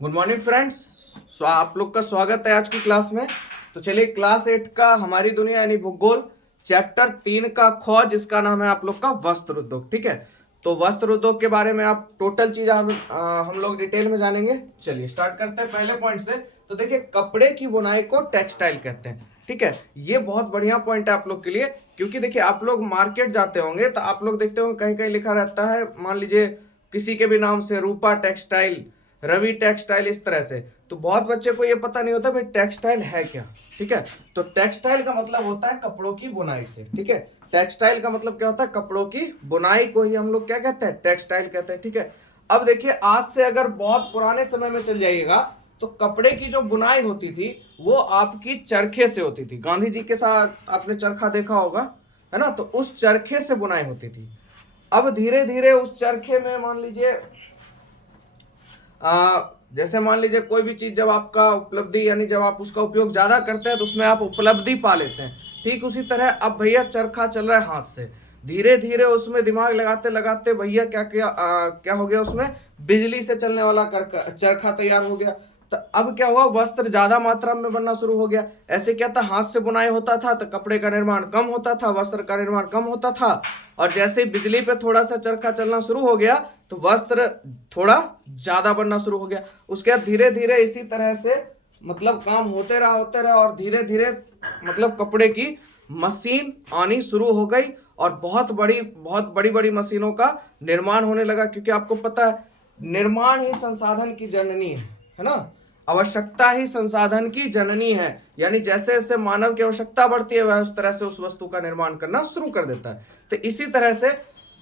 Good morning friends. आप लोग का स्वागत है आज की क्लास में। तो चलिए क्लास 8 का हमारी दुनिया यानी भूगोल चैप्टर 3 का ख जिसका नाम है आप लोग का वस्त्र उद्योग। ठीक है, तो वस्त्र उद्योग के बारे में आप टोटल चीज हम लोग डिटेल में जानेंगे। चलिए स्टार्ट करते हैं पहले पॉइंट से। तो देखिए कपड़े की बुनाई को टेक्सटाइल कहते हैं। ठीक है, ये बहुत बढ़िया पॉइंट है आप लोग के लिए, क्योंकि देखिए आप लोग मार्केट जाते होंगे तो आप लोग देखते होंगे कहीं कहीं लिखा रहता है, मान लीजिए किसी के भी नाम से, रूपा टेक्सटाइल, रवि टेक्सटाइल, इस तरह से। तो बहुत बच्चे को ये पता नहीं होता भाई टेक्सटाइल है क्या। ठीक है, तो टेक्सटाइल का मतलब होता है कपड़ों की बुनाई से। ठीक है, टेक्सटाइल का मतलब क्या होता है, कपड़ों की बुनाई को ही हम लोग क्या कहते हैं, टेक्सटाइल कहते हैं। ठीक है, अब देखिए आज से अगर बहुत पुराने समय में चल जाइएगा तो कपड़े की जो बुनाई होती थी वो आपकी चरखे से होती थी। गांधी जी के साथ आपने चरखा देखा होगा, है ना, तो उस चरखे से बुनाई होती थी। अब धीरे धीरे उस चरखे में मान लीजिए जैसे मान लीजिए कोई भी चीज जब आपका उपलब्धि यानी जब आप उसका उपयोग ज्यादा करते हैं तो उसमें आप उपलब्धि पा लेते हैं। ठीक उसी तरह अब भैया चरखा चल रहा है हाथ से, धीरे धीरे उसमें दिमाग लगाते लगाते भैया क्या क्या क्या हो गया, उसमें बिजली से चलने वाला चरखा तैयार हो गया। तो अब क्या हुआ, वस्त्र ज्यादा मात्रा में बनना शुरू हो गया। ऐसे क्या था, हाथ से बुनाई होता था तो कपड़े का निर्माण कम होता था, वस्त्र का निर्माण कम होता था। और जैसे बिजली पे थोड़ा सा चरखा चलना शुरू हो गया तो वस्त्र थोड़ा ज्यादा बनना शुरू हो गया। उसके बाद धीरे धीरे इसी तरह से मतलब काम होते रहा और धीरे धीरे मतलब कपड़े की मशीन आनी शुरू हो गई और बहुत बड़ी बड़ी मशीनों का निर्माण होने लगा। क्योंकि आपको पता है निर्माण ही संसाधन की जननी है ना, आवश्यकता ही संसाधन की जननी है। यानी जैसे जैसे मानव की आवश्यकता बढ़ती है वह उस तरह से उस वस्तु का निर्माण करना शुरू कर देता है। तो इसी तरह से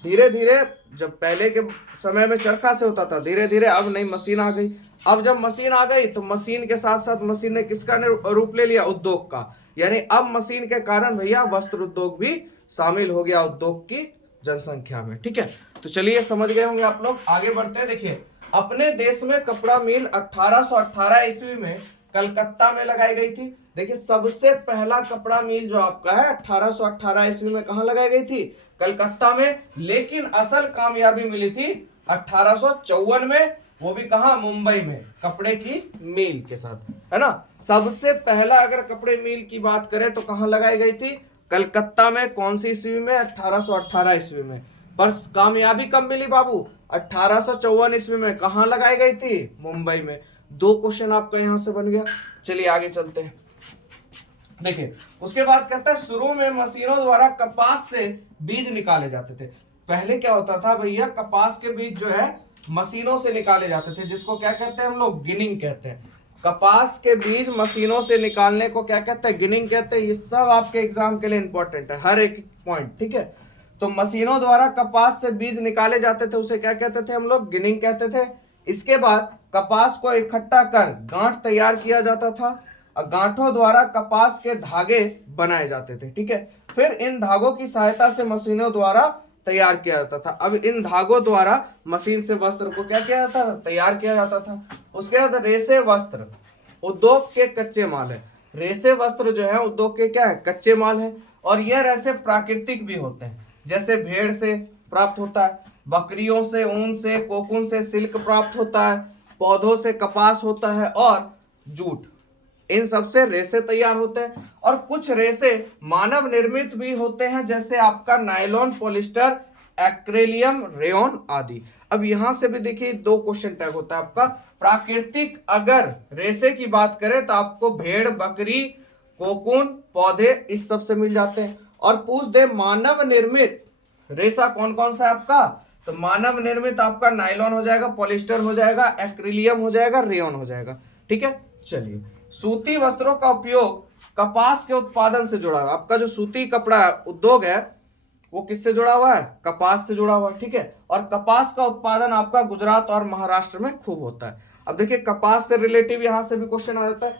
धीरे धीरे जब पहले के समय में चरखा से होता था, धीरे धीरे अब नई मशीन आ गई। अब जब मशीन आ गई तो मशीन के साथ साथ मशीन ने किसका रूप ले लिया, उद्योग का। यानी अब मशीन के कारण भैया वस्त्र उद्योग भी शामिल हो गया उद्योग की जनसंख्या में। ठीक है, तो चलिए समझ गए होंगे आप लोग, आगे बढ़ते हैं। देखिए अपने देश में कपड़ा मिल 1818 ईस्वी में कलकत्ता में लगाई गई थी। देखिए सबसे पहला कपड़ा मिल जो आपका है 1818 ईस्वी में कहां लगाई गई थी, कलकत्ता में। लेकिन असल कामयाबी मिली थी 1854 में, वो भी कहा, मुंबई में, कपड़े की मील के साथ, है ना। सबसे पहला अगर कपड़े मील की बात करें तो कहां लगाई गई थी, कलकत्ता में। कौन सी ईस्वी में, 1818 ईस्वी में। पर कामयाबी कब मिली बाबू, 1854 ईस्वी में। कहां लगाई गई थी, मुंबई में। दो क्वेश्चन आपका यहां से बन गया। चलिए आगे चलते हैं। देखिए उसके बाद कहता है शुरू में मशीनों द्वारा कपास से बीज निकाले जाते थे। पहले क्या होता था भैया, कपास के बीज जो है मशीनों से निकाले जाते थे, जिसको क्या कहते हैं हम लोग, गिनिंग कहते हैं। कपास के बीज मशीनों से निकालने को क्या कहते हैं, गिनिंग कहते हैं। ये सब आपके एग्जाम के लिए इंपॉर्टेंट है, हर एक पॉइंट। ठीक है, तो मशीनों द्वारा कपास से बीज निकाले जाते थे, उसे क्या कहते थे हम लोग, गिनिंग कहते थे। इसके बाद कपास को इकट्ठा कर गांठ तैयार किया जाता था और गांठों द्वारा कपास के धागे बनाए जाते थे। ठीक है, फिर इन धागों की सहायता से मशीनों द्वारा तैयार किया जाता था। अब इन धागों द्वारा मशीन से वस्त्र को क्या किया जाता था, तैयार किया जाता था। उसके बाद रेशे वस्त्र उद्योग के कच्चे माल है। रेशे वस्त्र जो है उद्योग के क्या है, कच्चे माल है। और यह रेशे प्राकृतिक भी होते हैं, जैसे भेड़ से प्राप्त होता है, बकरियों से ऊन से, कोकून से सिल्क प्राप्त होता है, पौधों से कपास होता है और जूट, इन सब से रेशे तैयार होते हैं। और कुछ रेशे मानव निर्मित भी होते हैं, जैसे आपका नायलॉन, पॉलिस्टर, एक्रेलियम, रेयन आदि। अब यहां से भी देखिए दो क्वेश्चन टैग होता है आपका। प्राकृतिक अगर रेशे की बात करें तो आपको भेड़, बकरी, कोकून, पौधे इस सब से मिल जाते हैं। और पूछ दे मानव निर्मित रेशा कौन कौन सा है आपका, तो मानव निर्मित आपका नायलॉन हो जाएगा, पॉलिस्टर हो जाएगा, एक्रिलियम हो जाएगा, रेयन हो जाएगा। ठीक है, चलिए सूती वस्त्रों का उपयोग कपास के उत्पादन से जुड़ा हुआ। आपका जो सूती कपड़ा उद्योग है वो किससे जुड़ा हुआ है, कपास से जुड़ा हुआ है। ठीक है, और कपास का उत्पादन आपका गुजरात और महाराष्ट्र में खूब होता है। अब देखिए कपास से रिलेटिव यहां से भी क्वेश्चन आ जाता है।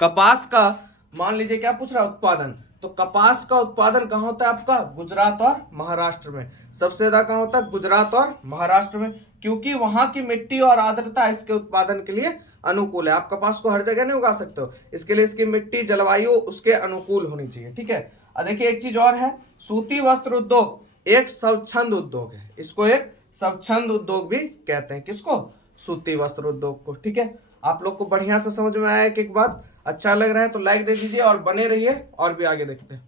कपास का मान लीजिए क्या पूछ रहा है, उत्पादन। तो कपास का उत्पादन कहां होता है आपका, गुजरात और महाराष्ट्र में। सबसे ज्यादा कहां होता है, गुजरात और महाराष्ट्र में, क्योंकि वहां की मिट्टी और आर्द्रता इसके उत्पादन के लिए अनुकूल है। आप कपास को हर जगह नहीं उगा सकते हो, इसके लिए इसकी मिट्टी, जलवायु उसके अनुकूल होनी चाहिए। ठीक है, अब देखिए एक चीज और है, सूती वस्त्र उद्योग एक स्वच्छंद उद्योग है। इसको एक स्वच्छंद उद्योग भी कहते हैं। किसको? सूती वस्त्र उद्योग को। ठीक है, आप लोग को बढ़िया से समझ में आया एक बात? अच्छा लग रहा है तो लाइक दे दीजिए और बने रहिए। और भी आगे देखते हैं।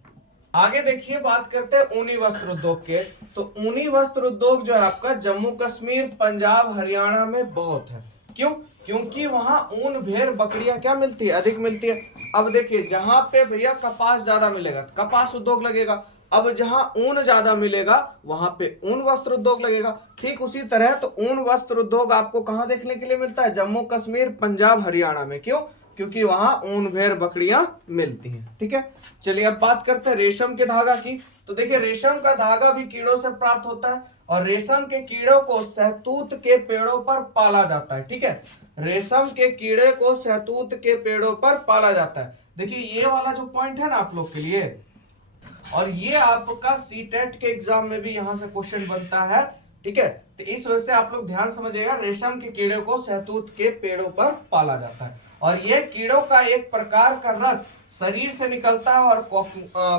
आगे देखिए, बात करते हैं ऊनी वस्त्र उद्योग के। तो ऊनी वस्त्र उद्योग जो है आपका जम्मू कश्मीर, पंजाब, हरियाणा में बहुत है। क्यों? क्योंकि वहां ऊन, भेड़, बकरियां क्या मिलती है? अधिक मिलती है। अब देखिए, जहां पे भैया कपास ज्यादा मिलेगा तो कपास उद्योग लगेगा। अब जहां ऊन ज्यादा मिलेगा वहां पे ऊन वस्त्र उद्योग लगेगा। ठीक उसी तरह तो ऊन वस्त्र उद्योग आपको कहां देखने के लिए मिलता है? जम्मू कश्मीर, पंजाब, हरियाणा में। क्यों? क्योंकि वहां ऊन, भेड़, बकरियां मिलती हैं। ठीक है, चलिए अब बात करते हैं रेशम के धागा की। तो देखिए, रेशम का धागा भी कीड़ों से प्राप्त होता है और रेशम के कीड़ों को शहतूत के पेड़ों पर पाला जाता है। ठीक है, रेशम के कीड़े को शहतूत के पेड़ों पर पाला जाता है। देखिए, ये वाला जो पॉइंट है ना आप लोग के लिए, और ये आपका सीटेट के एग्जाम में भी यहां से क्वेश्चन बनता है। ठीक है, तो इस वजह से आप लोग ध्यान समझिएगा, रेशम के कीड़े को शहतूत के पेड़ों पर पाला जाता है और ये कीड़ों का एक प्रकार का रस शरीर से निकलता है और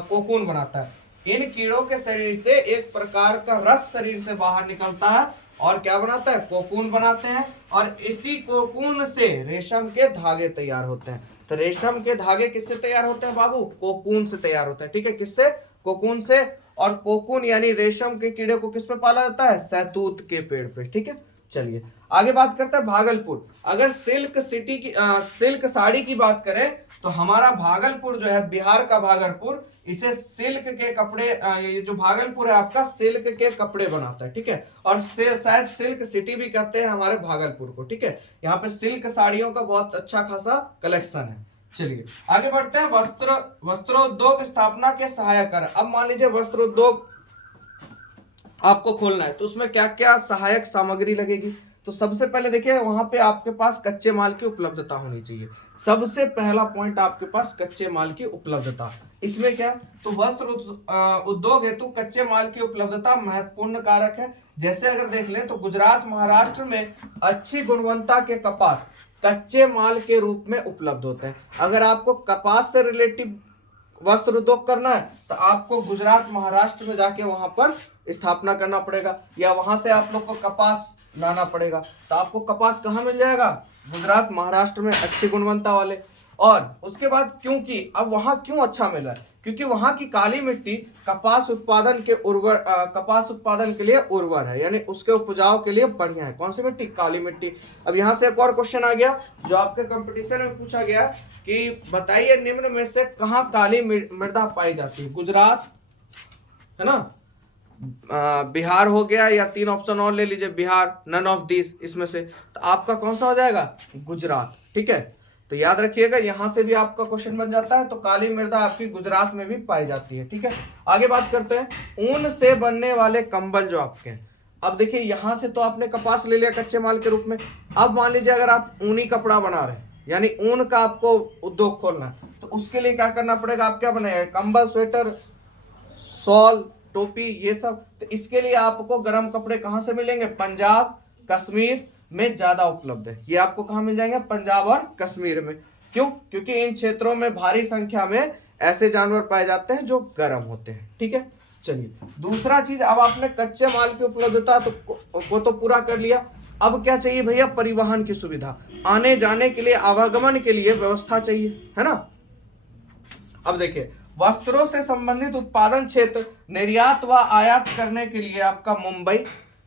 कोकून बनाता है। इन कीड़ों के शरीर से एक प्रकार का रस शरीर से बाहर निकलता है और क्या बनाता है? कोकून बनाते हैं और इसी कोकून से रेशम के धागे तैयार होते हैं। तो रेशम के धागे किससे तैयार होते हैं बाबू? कोकून से तैयार होते हैं। ठीक है, किससे? कोकून से। और कोकून यानी रेशम के कीड़े को किस पे पाला जाता है? शहतूत के पेड़ पे। ठीक है, चलिए आगे बात करते हैं भागलपुर। अगर सिल्क सिटी की सिल्क साड़ी की बात करें तो हमारा भागलपुर जो है, बिहार का भागलपुर, इसे सिल्क के कपड़े, ये जो भागलपुर है आपका सिल्क के कपड़े बनाता है। ठीक है, और शायद सिल्क सिटी भी कहते हैं हमारे भागलपुर को। ठीक है, यहाँ पे सिल्क साड़ियों का बहुत अच्छा खासा कलेक्शन है। चलिए आगे बढ़ते हैं। वस्त्रोद्योग स्थापना के सहायक कारक। अब मान लीजिए वस्त्र उद्योग आपको खोलना है तो उसमें क्या क्या सहायक सामग्री लगेगी? तो सबसे पहले देखिए, वहां पे आपके पास कच्चे माल की उपलब्धता होनी चाहिए। सबसे पहला पॉइंट आपके पास कच्चे माल की उपलब्धता। इसमें क्या? तो वस्त्र उद्योग हेतु कच्चे माल की उपलब्धता महत्वपूर्ण कारक है। जैसे अगर देख लें तो गुजरात, महाराष्ट्र में अच्छी गुणवत्ता के कपास कच्चे माल के रूप में उपलब्ध होते हैं। अगर आपको कपास से रिलेटिव वस्त्र उद्योग करना है तो आपको गुजरात, महाराष्ट्र में जाके वहां पर स्थापना करना पड़ेगा, या वहां से आप लोग को कपास लाना पड़ेगा। तो आपको कपास कहाँ मिल जाएगा? गुजरात, महाराष्ट्र में अच्छी गुणवत्ता वाले। और उसके बाद क्योंकि अब वहां क्यों अच्छा मिला है? क्योंकि वहां की काली मिट्टी कपास उत्पादन के लिए उर्वर है, यानी उसके उपजाऊ के लिए बढ़िया है। कौन सी मिट्टी? काली मिट्टी। अब यहाँ से एक और क्वेश्चन आ गया जो आपके कंपटीशन में पूछा गया कि बताइए निम्न में से कहाँ काली मृदा पाई जाती है? गुजरात है ना, बिहार हो गया, या 3 ऑप्शन और ले लीजिए, बिहार, नन ऑफ दिस, इसमें से तो आपका कौन सा हो जाएगा? गुजरात। ठीक है, तो याद रखिएगा, यहां से भी आपका क्वेश्चन बन जाता है। तो काली मृदा आपकी गुजरात में भी पाई जाती है। ठीक है, आगे बात करते हैं ऊन से बनने वाले कंबल जो आपके हैं। अब देखिए, यहां से तो आपने कपास ले लिया कच्चे माल के रूप में। अब मान लीजिए अगर आप ऊनी कपड़ा बना रहे हैं, यानी ऊन का आपको उद्योग खोलना है, तो उसके लिए क्या करना पड़ेगा? आप क्या बनाएंगे? कंबल, स्वेटर, शॉल, टोपी, ये सब। तो इसके लिए आपको गर्म कपड़े कहां से मिलेंगे? पंजाब, कश्मीर में ज्यादा उपलब्ध है। ये आपको कहां मिल जाएंगे? पंजाब और कश्मीर में। क्यों? क्योंकि इन क्षेत्रों में भारी संख्या में ऐसे जानवर पाए जाते हैं जो गर्म होते हैं। ठीक है, चलिए दूसरा चीज, अब आपने कच्चे माल की उपलब्धता को तो पूरा कर लिया। अब क्या चाहिए भैया? परिवहन की सुविधा, आने जाने के लिए, आवागमन के लिए व्यवस्था चाहिए, है ना। अब देखिए, वस्त्रों से संबंधित उत्पादन क्षेत्र निर्यात व आयात करने के लिए आपका मुंबई,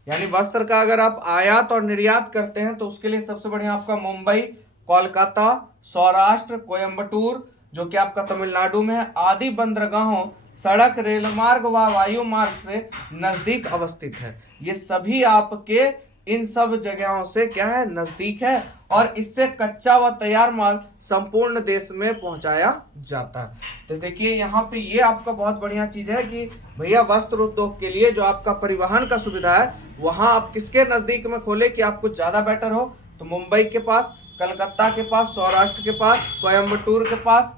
यानी वस्त्र का अगर आप आयात और निर्यात करते हैं तो उसके लिए सबसे बढ़िया आपका मुंबई, कोलकाता, सौराष्ट्र, कोयम्बटूर जो कि आपका तमिलनाडु में है, आदि बंदरगाहों सड़क, रेल मार्ग व वायु मार्ग से नजदीक अवस्थित है। ये सभी आपके इन सब जगहों से क्या है? नजदीक है, और इससे कच्चा व तैयार माल संपूर्ण देश में पहुंचाया जाता है। तो देखिए यहाँ पे ये आपका बहुत बढ़िया चीज है कि भैया वस्त्र उद्योग के लिए जो आपका परिवहन का सुविधा है वहां आप किसके नजदीक में खोले कि आपको ज्यादा बेटर हो? तो मुंबई के पास, कलकत्ता के पास, सौराष्ट्र के पास, कोयम्बटूर के पास,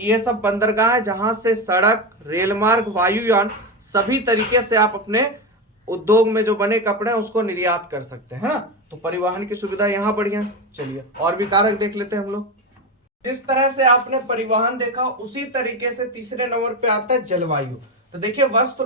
ये सब बंदरगाह है जहां से सड़क, रेल मार्ग, वायुयान सभी तरीके से आप अपने उद्योग में जो बने कपड़े हैं उसको निर्यात कर सकते हैं, है ना। तो परिवहन की सुविधा यहाँ बढ़िया। चलिए और भी कारक देख लेते हैं हम लोग। जिस तरह से आपने परिवहन देखा उसी तरीके से तीसरे नंबर पे आता है जलवायु। तो देखिए वस्त्र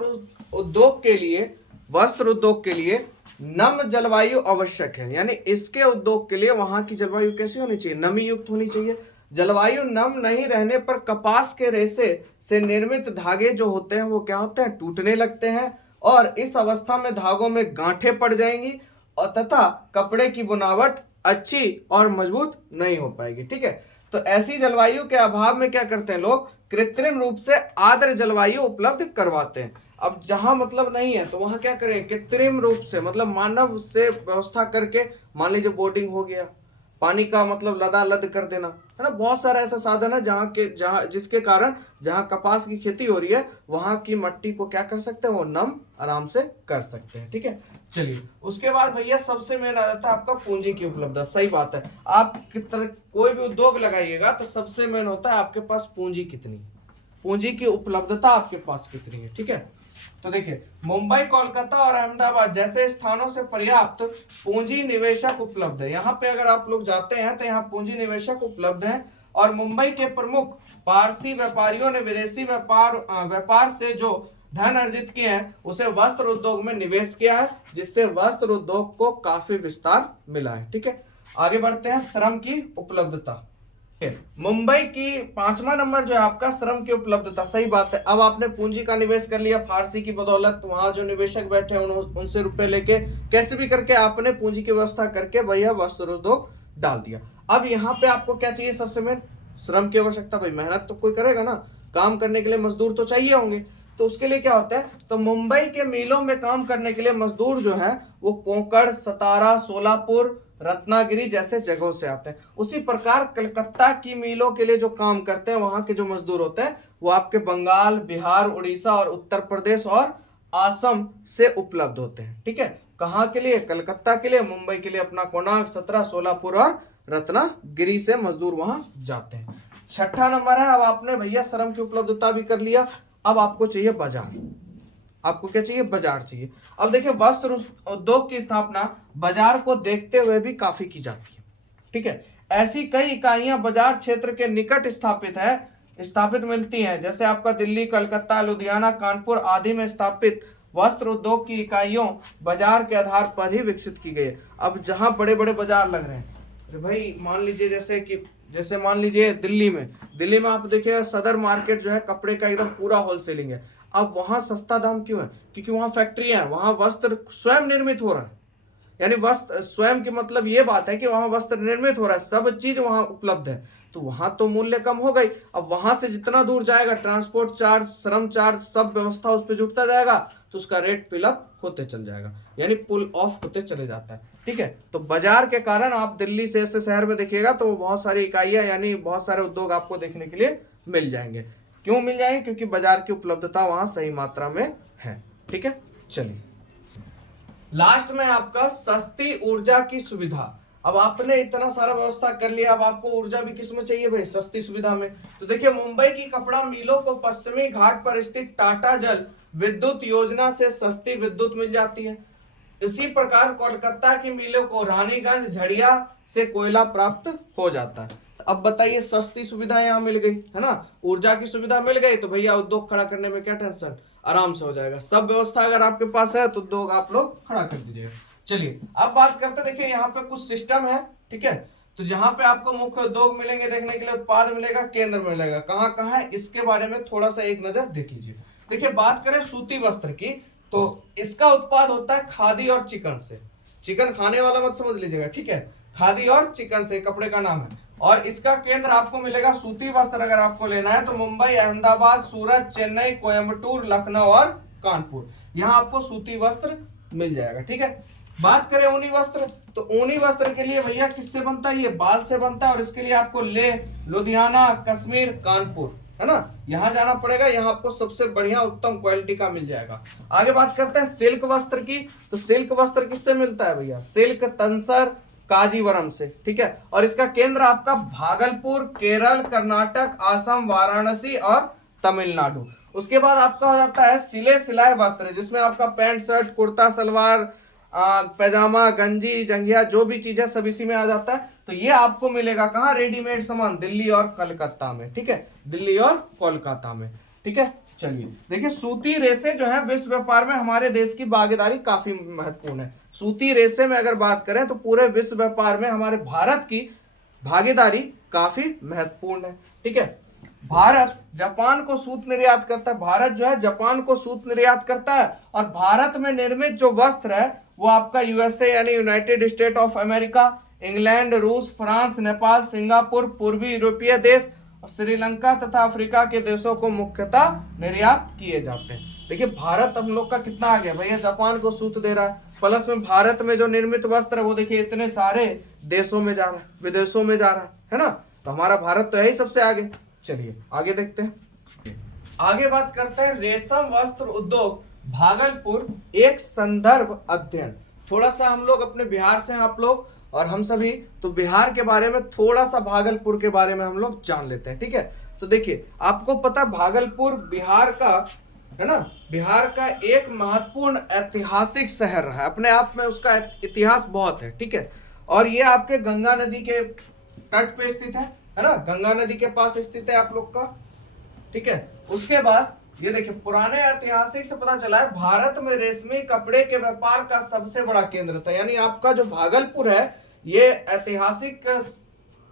उद्योग के लिए नम जलवायु आवश्यक है, यानी इसके उद्योग के लिए वहां की जलवायु कैसी होनी चाहिए, नमी युक्त होनी चाहिए। जलवायु नम नहीं रहने पर कपास के रेशे से निर्मित धागे जो होते हैं वो क्या होते हैं, टूटने लगते हैं, और इस अवस्था में धागों में गांठें पड़ जाएंगी और तथा कपड़े की बुनावट अच्छी और मजबूत नहीं हो पाएगी। ठीक है, तो ऐसी जलवायु के अभाव में क्या करते हैं लोग, कृत्रिम रूप से आर्द्र जलवायु उपलब्ध करवाते हैं। अब जहां मतलब नहीं है तो वहां क्या करें, कृत्रिम रूप से मतलब मानव से व्यवस्था करके, मान लीजिए बोर्डिंग हो गया, पानी का मतलब लदालद कर देना, है ना, बहुत सारा ऐसा साधन है जहाँ जिसके कारण जहाँ कपास की खेती हो रही है वहां की मट्टी को क्या कर सकते हैं, वो नम आराम से कर सकते हैं। ठीक है, चलिए उसके बाद भैया सबसे मेन आ जाता है आपका पूंजी की उपलब्धता। सही बात है, आप कोई भी उद्योग लगाइएगा तो सबसे मेन होता है आपके पास पूंजी कितनी, पूंजी की उपलब्धता आपके पास कितनी है। ठीक है, तो देखिए मुंबई, कोलकाता और अहमदाबाद जैसे स्थानों से पर्याप्त पूंजी निवेशक उपलब्ध है। यहाँ पे अगर आप लोग जाते हैं तो यहाँ पूंजी निवेशक उपलब्ध है, और मुंबई के प्रमुख पारसी व्यापारियों ने विदेशी व्यापार से जो धन अर्जित किए हैं उसे वस्त्र उद्योग में निवेश किया है, जिससे वस्त्र उद्योग को काफी विस्तार मिला है। ठीक है, आगे बढ़ते हैं, श्रम की उपलब्धता। मुंबई की 5वां नंबर जो है आपका श्रम की उपलब्धता। सही बात है, अब आपने पूंजी का निवेश कर लिया फारसी की बदौलत, वहां जो निवेशक बैठे हैं उनसे रुपए लेके कैसे भी करके आपने पूंजी की व्यवस्था करके भैया वस्त्र उद्योग डाल दिया। अब यहाँ पे आपको क्या चाहिए, सबसे मेन श्रम की आवश्यकता। भाई मेहनत तो कोई करेगा ना, काम करने के लिए मजदूर तो चाहिए होंगे, तो उसके लिए क्या होता है, तो मुंबई के मिलों में काम करने के लिए मजदूर जो है वो कोंकण, सतारा, सोलापुर, रत्नागिरी जैसे जगहों से आते हैं। उसी प्रकार कलकत्ता की मिलों के लिए जो काम करते हैं वहां के जो मजदूर होते हैं वो आपके बंगाल, बिहार, उड़ीसा और उत्तर प्रदेश और आसम से उपलब्ध होते हैं। ठीक है, कहाँ के लिए, कलकत्ता के लिए, मुंबई के लिए अपना कोणार्क, सतरा, सोलापुर और रत्नागिरी से मजदूर वहां जाते हैं। 6ठा नंबर है, अब आपने भैया श्रम की उपलब्धता भी कर लिया, अब आपको चाहिए बाजार। आपको क्या चाहिए, बाजार चाहिए। अब देखिए वस्त्र उद्योग की स्थापना बाजार को देखते हुए भी काफी की जाती है। ठीक है, ऐसी कई इकाइयां बाजार क्षेत्र के निकट स्थापित मिलती हैं, जैसे आपका दिल्ली, कलकत्ता, लुधियाना, कानपुर आदि में स्थापित वस्त्र उद्योग की इकाइयों बाजार के आधार पर ही विकसित की गई है। अब जहां बड़े बड़े बाजार लग रहे हैं, तो भाई मान लीजिए जैसे मान लीजिए दिल्ली में आप देखिए सदर मार्केट जो है कपड़े का एकदम पूरा होलसेलिंग है। अब वहां सस्ता दाम क्यों है, क्योंकि वहां फैक्ट्रियां हैं, वहां वस्त्र स्वयं निर्मित हो रहा है, यानी वस्त्र स्वयं की मतलब ये बात है कि वहां वस्त्र निर्मित हो रहा है, सब चीज वहां उपलब्ध है, तो वहां तो मूल्य कम हो गई। अब वहां से जितना दूर जाएगा ट्रांसपोर्ट चार्ज, श्रम चार्ज, सब व्यवस्था उस पर जुटता जाएगा, तो उसका रेट फिलअप होते चल जाएगा, यानी पुल ऑफ होते चले जाता है। ठीक है, तो बाजार के कारण आप दिल्ली से ऐसे शहर में देखिएगा तो बहुत सारी इकाइयां यानी बहुत सारे उद्योग आपको देखने के लिए मिल जाएंगे। क्यों मिल जाएंगे, क्योंकि बाजार की उपलब्धता वहां सही मात्रा में है। ठीक है, चलिए लास्ट में आपका सस्ती ऊर्जा की सुविधा। अब आपने इतना सारा व्यवस्था कर लिया, अब आपको ऊर्जा भी किस में चाहिए भाई, सस्ती सुविधा में। तो देखिए मुंबई की कपड़ा मिलों को पश्चिमी घाट पर स्थित टाटा जल विद्युत योजना से सस्ती विद्युत मिल जाती है। इसी प्रकार कोलकाता की मिलों को रानीगंज, झड़िया से कोयला प्राप्त हो जाता है। अब बताइए सस्ती सुविधा यहाँ मिल गई है ना, ऊर्जा की सुविधा मिल गई, तो भैया उद्योग खड़ा करने में क्या टेंशन, आराम से हो जाएगा। सब व्यवस्था अगर आपके पास है तो उद्योग आप लोग खड़ा कर दीजिएगा। चलिए अब बात करते, देखिए यहाँ पे कुछ सिस्टम है। ठीक है, तो जहां पे आपको मुख्य उद्योग मिलेंगे देखने के लिए, उत्पाद मिलेगा, केंद्र मिलेगा, कहाँ कहाँ है इसके बारे में थोड़ा सा एक नजर देख लीजिए। देखिए बात करें सूती वस्त्र की, तो इसका उत्पाद होता है खादी और चिकन से। चिकन खाने वाला मत समझ लीजिएगा, ठीक है, खादी और चिकन से कपड़े का नाम है। और इसका केंद्र आपको मिलेगा, सूती वस्त्र अगर आपको लेना है तो मुंबई, अहमदाबाद, सूरत, चेन्नई, कोयम्बटूर, लखनऊ और कानपुर, यहाँ आपको सूती वस्त्र मिल जाएगा। ठीक है, बात करें ऊनी वस्त्र, तो ऊनी वस्त्र के लिए भैया किससे बनता है, ये बाल से बनता है, और इसके लिए आपको लेह, लुधियाना, कश्मीर, कानपुर, है ना, यहाँ जाना पड़ेगा, यहाँ आपको सबसे बढ़िया उत्तम क्वालिटी का मिल जाएगा। आगे बात करते हैं सिल्क वस्त्र की, तो सिल्क वस्त्र किससे मिलता है भैया, सिल्क तंसर काजीवरम से। ठीक है, और इसका केंद्र आपका भागलपुर, केरल, कर्नाटक, असम, वाराणसी और तमिलनाडु। उसके बाद आपका हो जाता है सिले सिलाए वस्त्र, जिसमें आपका पैंट, शर्ट, कुर्ता, सलवार, पैजामा, गंजी, जंघिया, जो भी चीज है सब इसी में आ जाता है। तो ये आपको मिलेगा कहाँ, रेडीमेड सामान दिल्ली और कलकत्ता में। ठीक है, दिल्ली और कोलकाता में। ठीक है, चलिए देखिए, सूती रेशे जो है विश्व व्यापार में हमारे देश की भागीदारी काफी महत्वपूर्ण है। सूती रेशे में अगर बात करें तो पूरे विश्व व्यापार में हमारे भारत की भागीदारी काफी महत्वपूर्ण है। ठीक है, भारत जापान को सूत निर्यात करता है। भारत जो है जापान को सूत निर्यात करता है, और भारत में निर्मित जो वस्त्र है वो आपका यूएसए यानी United state of America, England, रूस, फ्रांस, नेपाल, सिंगापुर, पूर्वी यूरोपीय देश, श्रीलंका तथा अफ्रीका के देशों को मुख्यतः निर्यात किए जाते हैं। देखिए भारत हम लोग का कितना आ गया भैया, जापान को सूत दे रहा है, प्लस में भारत में जो निर्मित वस्त्र है वो देखिए इतने सारे देशों में जा रहा है, विदेशों में जा रहा है ना। तो हमारा भारत तो है ही सबसे आगे। चलिए आगे देखते हैं। आगे बात करते हैं रेशम वस्त्र उद्योग भागलपुर एक संदर्भ अध्ययन। थोड़ा सा हम लोग अपने बिहार से हैं आप लोग और हम सभी, तो बिहार के बारे में थोड़ा सा भागलपुर के बारे में हम लोग जान लेते हैं। ठीक है, तो देखिए आपको पता भागलपुर बिहार का है ना, बिहार का एक महत्वपूर्ण ऐतिहासिक शहर रहा है, अपने आप में उसका इतिहास बहुत है। ठीक है, और ये आपके गंगा नदी के तट पे स्थित है ना, गंगा नदी के पास स्थित है आप लोग का। ठीक है, उसके बाद ये देखिए पुराने ऐतिहासिक से पता चला है भारत में रेशमी कपड़े के व्यापार का सबसे बड़ा केंद्र था। यानी आपका जो भागलपुर है ये ऐतिहासिक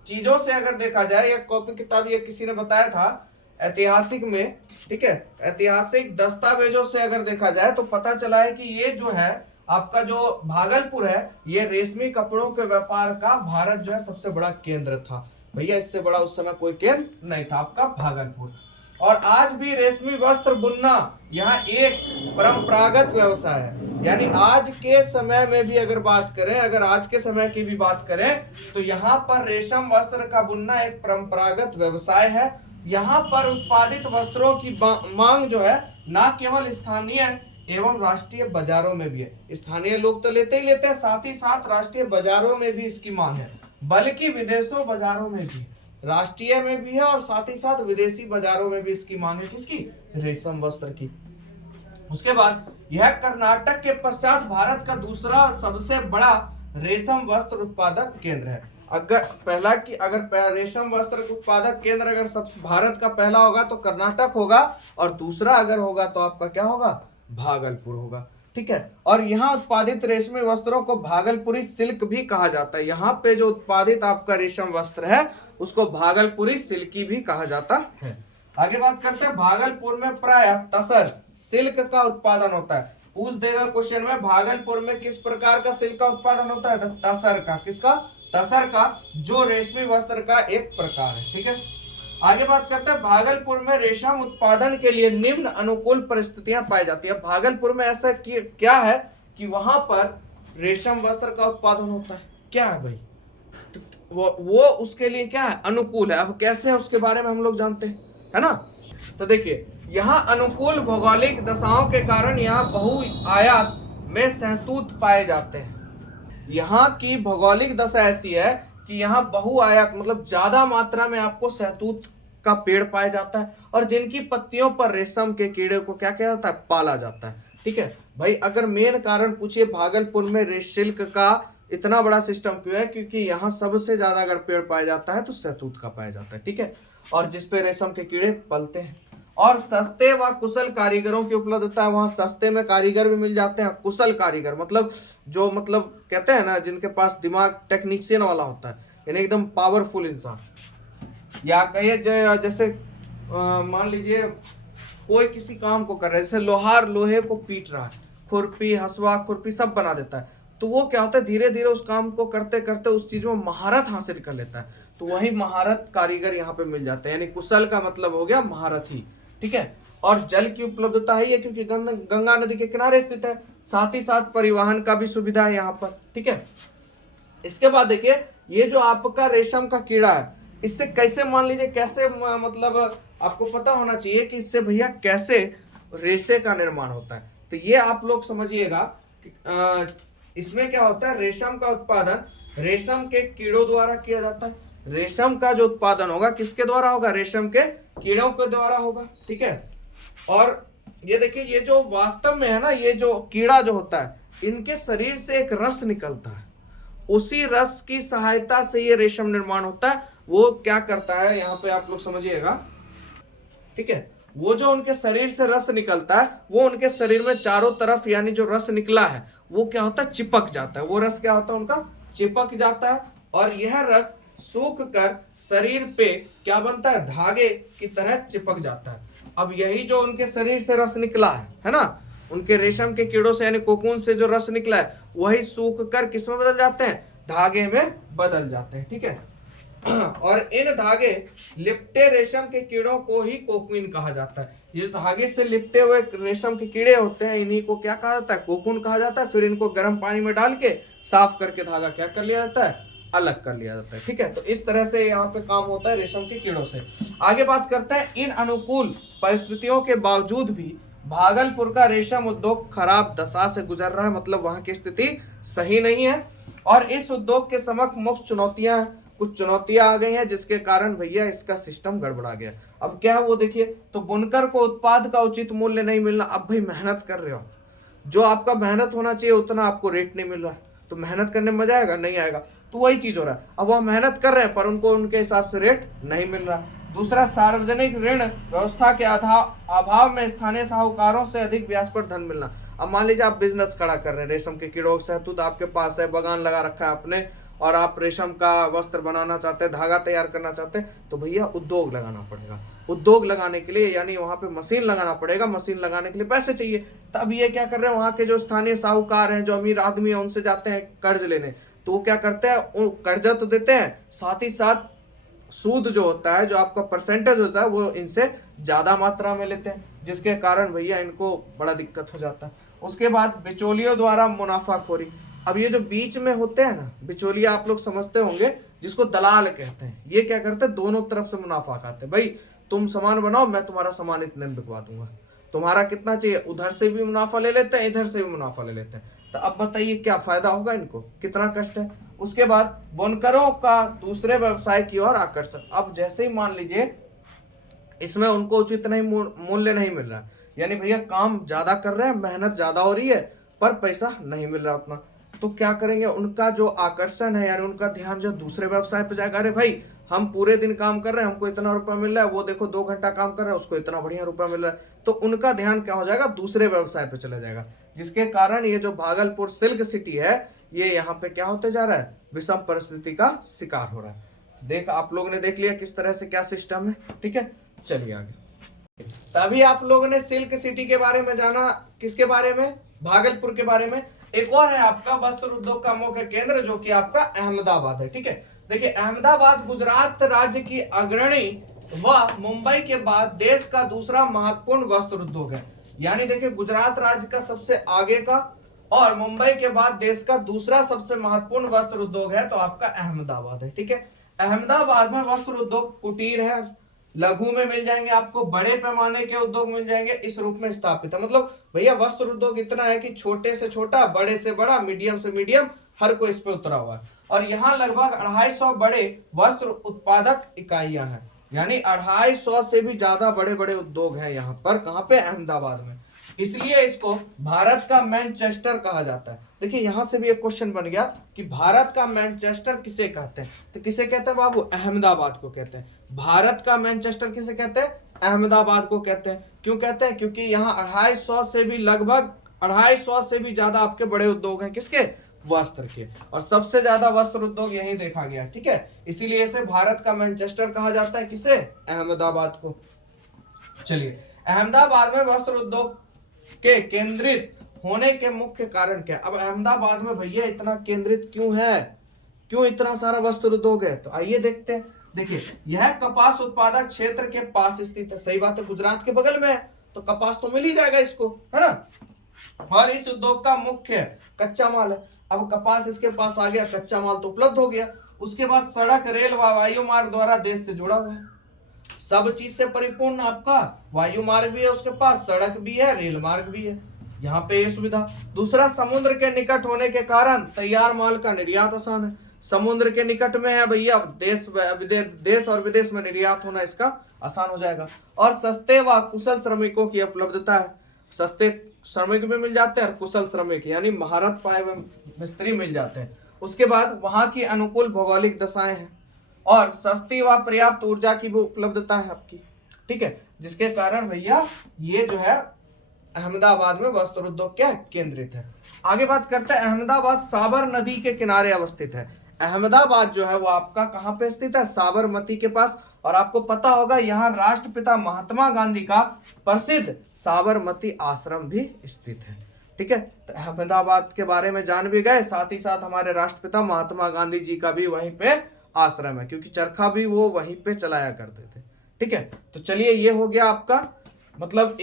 चीजों से अगर देखा जाए, या कॉपी किताब ये किसी ने बताया था ऐतिहासिक में, ठीक है, ऐतिहासिक दस्तावेजों से अगर देखा जाए तो पता चला है कि ये जो है आपका जो भागलपुर है ये रेशमी कपड़ों के व्यापार का भारत जो है सबसे बड़ा केंद्र था। भैया इससे बड़ा उस समय कोई केंद्र नहीं था आपका भागलपुर। और आज भी रेशमी वस्त्र बुनना यहाँ एक परंपरागत व्यवसाय है। यानी आज के समय में भी अगर बात करें, अगर आज के समय की भी बात करें तो यहाँ पर रेशम वस्त्र का बुनना एक परंपरागत व्यवसाय है। यहाँ पर उत्पादित वस्त्रों की मांग जो है न केवल स्थानीय एवं राष्ट्रीय बाजारों में भी है। स्थानीय लोग तो लेते ही लेते हैं, साथ ही साथ राष्ट्रीय बाजारों में भी इसकी मांग है, बल्कि विदेशों बाजारों में भी, राष्ट्रीय में भी है और साथ ही साथ विदेशी बाजारों में भी इसकी मांग है। किसकी? रेशम वस्त्र की। उसके बाद यह कर्नाटक के पश्चात भारत का दूसरा सबसे बड़ा रेशम वस्त्र उत्पादक केंद्र है। अगर रेशम वस्त्र उत्पादक केंद्र अगर सब भारत का पहला होगा तो कर्नाटक होगा, और दूसरा अगर होगा तो आपका क्या होगा? भागलपुर होगा। ठीक है, और यहाँ उत्पादित रेशमी वस्त्रों को भागलपुरी सिल्क भी कहा जाता है। यहाँ पे जो उत्पादित आपका रेशम वस्त्र है उसको भागलपुरी सिल्की भी कहा जाता है। आगे बात करते हैं, भागलपुर में प्राय तसर सिल्क का उत्पादन होता है। पूछ देगा क्वेश्चन में, भागलपुर में किस प्रकार का सिल्क का उत्पादन होता है? तसर का। किसका? तसर का, जो रेशमी वस्त्र का एक प्रकार है। ठीक है, आगे बात करते हैं, भागलपुर में रेशम उत्पादन के लिए निम्न अनुकूल परिस्थितियां पाई जाती है। भागलपुर में ऐसा क्या है कि वहां पर रेशम वस्त्र का उत्पादन होता है। क्या है भाई? तो वो उसके लिए क्या है? अनुकूल है। अब कैसे है उसके बारे में हम लोग जानते हैं, है ना। तो देखिए यहाँ अनुकूल भौगोलिक दशाओं के कारण यहाँ बहुआयात में सहतूत पाए जाते हैं। यहाँ की भौगोलिक दशा ऐसी है कि यहाँ बहुआयात मतलब ज्यादा मात्रा में आपको सहतूत का पेड़ पाया जाता है, और जिनकी पत्तियों पर रेशम के कीड़े को क्या किया जाता है? पाला जाता है। ठीक है भाई, अगर मेन कारण पूछिए भागलपुर में सिल्क का इतना बड़ा सिस्टम क्यों है, क्योंकि यहाँ सबसे ज्यादा अगर पेड़ पाया जाता है तो सहतूत का पाया जाता है। ठीक है, और जिसपे रेशम के कीड़े पलते हैं, और सस्ते व कुशल कारीगरों की उपलब्धता है। वहां सस्ते में कारीगर भी मिल जाते हैं। कुशल कारीगर मतलब जो कहते हैं ना, जिनके पास दिमाग टेक्नीशियन वाला होता है, यानी एकदम पावरफुल इंसान। या कहिए जैसे मान लीजिए कोई किसी काम को कर रहा है, जैसे लोहार लोहे को पीट रहा है, खुरपी हसुआ खुरपी सब बना देता है, तो वो क्या होता है धीरे धीरे उस काम को करते करते उस चीज में महारत हासिल कर लेता है। तो वही महारत कारीगर यहाँ पे मिल जाते हैं। यानी कुशल का मतलब हो गया महारत ही। ठीक है, और जल की उपलब्धता है ये, क्योंकि गंगा नदी के किनारे स्थित है, साथ ही साथ परिवहन का भी सुविधा है यहाँ पर। ठीक है, इसके बाद देखिए ये जो आपका रेशम का कीड़ा है, इससे कैसे मान लीजिए कैसे मतलब आपको पता होना चाहिए कि इससे भैया कैसे रेशे का निर्माण होता है। तो ये आप लोग समझिएगा कि इसमें क्या होता है, रेशम का उत्पादन रेशम के कीड़ों द्वारा किया जाता है। रेशम का जो उत्पादन होगा किसके द्वारा होगा? रेशम के कीड़ों के द्वारा होगा। ठीक है, और ये देखिए ये जो वास्तव में है ना, ये जो कीड़ा जो होता है, इनके शरीर से एक रस निकलता है, उसी रस की सहायता से ये रेशम निर्माण होता है। वो क्या करता है यहाँ पे आप लोग समझिएगा। ठीक है, वो जो उनके शरीर से रस निकलता है वो उनके शरीर में चारों तरफ, यानी जो रस निकला है वो क्या होता है, चिपक जाता है। वो रस क्या होता है उनका, चिपक जाता है। और यह रस सूख कर शरीर पे क्या बनता है, धागे की तरह चिपक जाता है। अब यही जो उनके शरीर से रस निकला है ना, उनके रेशम के कीड़ों से यानी कोकून से जो रस निकला है वही सूख कर किस में बदल जाते हैं, धागे में बदल जाते हैं। ठीक है। और इन धागे लिपटे रेशम के कीड़ों को ही कोकून कहा जाता है। ये धागे से लिपटे हुए रेशम के कीड़े होते हैं, इन्हीं को क्या कहा जाता है, कोकून कहा जाता है। फिर इनको गर्म पानी में डाल के साफ करके धागा क्या कर लिया जाता है, अलग कर लिया जाता है। ठीक है। तो इस तरह से यहाँ पे काम होता है रेशम के कीड़ों से। आगे बात करते हैं, इन अनुकूल परिस्थितियों के बावजूद भी भागलपुर का रेशम उद्योग खराब दशा से गुजर रहा है, मतलब वहां की स्थिति सही नहीं है। और इस उद्योग के समक्ष मुख्य कुछ चुनौतियां आ गई हैं, जिसके कारण भैया इसका सिस्टम गड़बड़ा गया। अब क्या है वो देखिए, तो बुनकर को उत्पाद का उचित मूल्य नहीं मिलना। अब भाई मेहनत कर रहे हो, जो आपका मेहनत होना चाहिए उतना आपको रेट नहीं मिल रहा, तो मेहनत करने में मजा आएगा, नहीं आएगा। तो वही चीज हो रहा है, अब वो मेहनत कर रहे हैं पर उनको उनके हिसाब से रेट नहीं मिल रहा। दूसरा, सार्वजनिक ऋण व्यवस्था के अभाव में स्थानीय साहूकारों से अधिक ब्याज पर धन मिलना। अब मान लीजिए आप बिजनेस खड़ा कर रहे हैं, रेशम के कीड़ों से शहतूत आपके पास है, बगान लगा रखा है आपने, और आप रेशम का वस्त्र बनाना चाहते हैं, धागा तैयार करना चाहते हैं, तो भैया उद्योग लगाना पड़ेगा। उद्योग लगाने के लिए यानी वहां पे मशीन लगाना पड़ेगा, मशीन लगाने के लिए पैसे चाहिए। तब ये क्या कर रहे हैं, वहां के जो स्थानीय साहूकार हैं, जो अमीर आदमी है, उनसे जाते हैं कर्ज लेने। तो वो क्या करते हैं, कर्जा तो देते हैं, साथ ही साथ सूद जो होता है, जो आपका परसेंटेज होता है, वो इनसे ज्यादा मात्रा में लेते हैं, जिसके कारण भैया इनको बड़ा दिक्कत हो जाता है। उसके बाद बिचौलियों द्वारा मुनाफाखोरी। अब ये जो बीच में होते हैं ना बिचौलिया, आप लोग समझते होंगे, जिसको दलाल कहते हैं, ये क्या करते हैं, दोनों तरफ से मुनाफा खाते हैं। भाई तुम सामान बनाओ, मैं तुम्हारा सामान इतने में बिकवा दूंगा, तुम्हारा कितना चाहिए, उधर से भी मुनाफा ले लेते हैं, इधर से भी मुनाफा ले लेते हैं। तो अब बताइए क्या फायदा होगा इनको, कितना कष्ट है। उसके बाद बुनकरों का दूसरे व्यवसाय की ओर आकर्षण। अब जैसे ही मान लीजिए इसमें उनको उचित नहीं मूल्य नहीं मिल रहा, यानी भैया काम ज्यादा कर रहे हैं, मेहनत ज्यादा हो रही है, पर पैसा नहीं मिल रहा उतना, तो क्या करेंगे, उनका जो आकर्षण है यानी उनका ध्यान जो दूसरे व्यवसाय पे जाएगा। अरे भाई हम पूरे दिन काम कर रहे हैं, हमको इतना रुपया मिल रहा है, वो देखो 2 घंटा काम कर रहा है, उसको इतना बढ़िया रुपया मिल रहा है, तो उनका ध्यान क्या हो जाएगा, दूसरे व्यवसाय पे चला जाएगा, जिसके कारण ये जो भागलपुर सिल्क सिटी है, ये यहाँ पे क्या होते जा रहा है, विषम परिस्थिति का शिकार हो रहा है। आप लोगों ने देख लिया किस तरह से क्या सिस्टम है। ठीक है, चलिए आगे। तभी आप लोगों ने सिल्क सिटी के बारे में जाना, किसके बारे में, भागलपुर के बारे में। एक और है आपका वस्त्र उद्योग का मुख्य केंद्र, जो कि आपका अहमदाबाद है। ठीक है, देखिए अहमदाबाद गुजरात राज्य की अग्रणी व मुंबई के बाद देश का दूसरा महत्वपूर्ण वस्त्र उद्योग है। यानी देखिए गुजरात राज्य का सबसे आगे का और मुंबई के बाद देश का दूसरा सबसे महत्वपूर्ण वस्त्र उद्योग है, तो आपका अहमदाबाद है। ठीक है, अहमदाबाद में वस्त्र उद्योग कुटीर है, लघु में मिल जाएंगे आपको, बड़े पैमाने के उद्योग मिल जाएंगे, इस रूप में स्थापित है। मतलब भैया वस्त्र उद्योग इतना है कि छोटे से छोटा, बड़े से बड़ा, मीडियम से मीडियम, हर कोई इस पे उतरा हुआ है। और यहाँ लगभग 250 बड़े वस्त्र उत्पादक इकाइयां हैं, यानी 250 से भी ज्यादा बड़े बड़े उद्योग हैं यहाँ पर। कहाँ पे, अहमदाबाद में। इसलिए इसको भारत का मैनचेस्टर कहा जाता है। देखिए यहां से भी एक क्वेश्चन बन गया कि भारत का मैनचेस्टर किसे कहते हैं, तो किसे कहते हैं बाबू, अहमदाबाद को कहते हैं। भारत का मैनचेस्टर किसे कहते हैं, अहमदाबाद को कहते हैं। क्यों कहते हैं, क्योंकि यहाँ 250 से भी लगभग 250 से भी ज्यादा आपके बड़े उद्योग हैं, किसके, वस्त्र के, और सबसे ज्यादा वस्त्र उद्योग यही देखा गया। ठीक है, इसीलिए इसे भारत का मैनचेस्टर कहा जाता है, किसे, अहमदाबाद को। चलिए, अहमदाबाद में वस्त्र उद्योग के केंद्रित होने के मुख्य कारण क्या। अब अहमदाबाद में भैया इतना केंद्रित क्यों है, क्यों इतना सारा वस्त्र उद्योग है, तो आइए देखते हैं। देखिए यह कपास उत्पादक क्षेत्र के पास स्थित है। सही बात है, गुजरात के बगल में है, तो कपास तो मिल ही जाएगा इसको, है ना। और इस उद्योग का मुख्य कच्चा माल है। अब कपास इसके पास आ गया, कच्चा माल तो उपलब्ध हो गया। उसके बाद सड़क, रेल व वायु मार्ग द्वारा देश से जुड़ा हुआ है, सब चीज से परिपूर्ण। आपका वायु मार्ग भी है उसके पास, सड़क भी है, रेल मार्ग भी है, यहाँ पे ये सुविधा। दूसरा, समुद्र के निकट होने के कारण तैयार माल का निर्यात आसान है। समुद्र के निकट में है भैया, देश और विदेश में निर्यात होना इसका आसान हो जाएगा। और सस्ते व कुशल श्रमिकों की उपलब्धता है, सस्ते श्रमिक भी मिल जाते हैं और कुशल श्रमिक यानी महारत पाए हुए मिस्त्री मिल जाते हैं। उसके बाद वहां की अनुकूल भौगोलिक दशाएं हैं और सस्ती व पर्याप्त ऊर्जा की भी उपलब्धता है आपकी। ठीक है, जिसके कारण भैया ये जो है अहमदाबाद में वस्त्र उद्योग क्या केंद्रित है। आगे बात करते हैं, अहमदाबाद साबर नदी के किनारे अवस्थित है। अहमदाबाद जो है वो आपका कहां पे स्थित है, साबरमती के पास। और आपको पता होगा यहाँ राष्ट्रपिता महात्मा गांधी का प्रसिद्ध साबरमती आश्रम भी स्थित है। ठीक है, तो अहमदाबाद के बारे में जान भी गए, साथ ही साथ हमारे राष्ट्रपिता महात्मा गांधी जी का भी वहीं पे आश्रम है, क्योंकि चरखा भी वो वहीं पे चलाया करते थे। ठीक है, तो चलिए ये हो गया आपका मतलब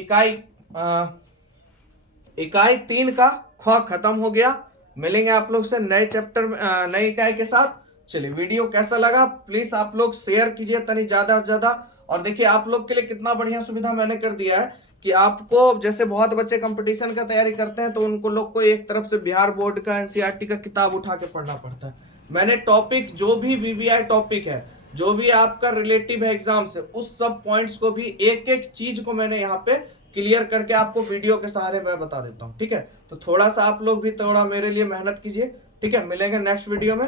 इकाई 3 का ख खत्म हो गया। मिलेंगे आप लोग से नए चैप्टर में नई इकाई के साथ। चलिए, वीडियो कैसा लगा प्लीज आप लोग शेयर कीजिए तनी ज्यादा से ज्यादा। और देखिए आप लोग के लिए कितना बढ़िया सुविधा मैंने कर दिया है कि आपको जैसे बहुत बच्चे कंपटीशन का तैयारी करते हैं तो उनको लोग को एक तरफ से बिहार बोर्ड का एनसीईआरटी का किताब उठा के पढ़ना पड़ता है। मैंने टॉपिक जो भी बीबीआई टॉपिक है, जो भी आपका रिलेटिव है एग्जाम से, उस सब पॉइंट्स को भी एक एक चीज को मैंने यहाँ पे क्लियर करके आपको वीडियो के सहारे मैं बता देता हूँ। ठीक है, तो थोड़ा सा आप लोग भी थोड़ा मेरे लिए मेहनत कीजिए। ठीक है, मिलेंगे नेक्स्ट वीडियो में।